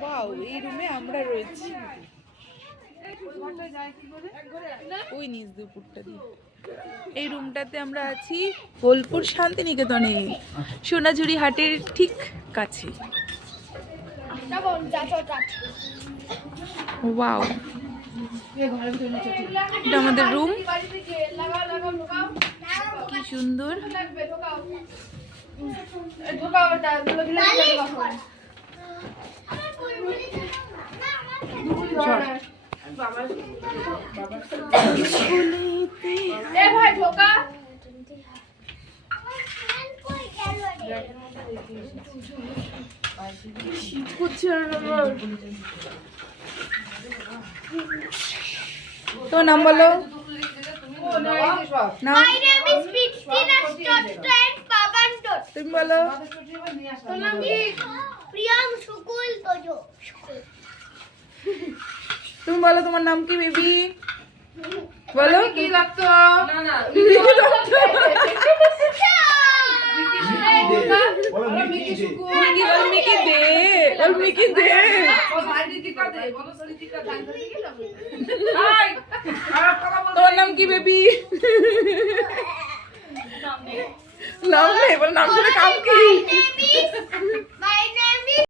Wow, এই রুমে আমরা রয়েছি। ওই নিচ দুপুরটা দিয়ে এই রুমটাতে আমরা আছি বোলপুর শান্তিনিকেতনে, সোনাঝুরি হাটের ঠিক কাছে। ওয়াও, এটা আমাদের রুম, কি সুন্দর। তো নাম বলো। তুমি বলো। তুমি বলো তোমার নাম কি বেবি? বলো। কি দত্ত? না না, তোমার নাম কি বেবি? নাম নেই, বল নাম শুনে কাম কি?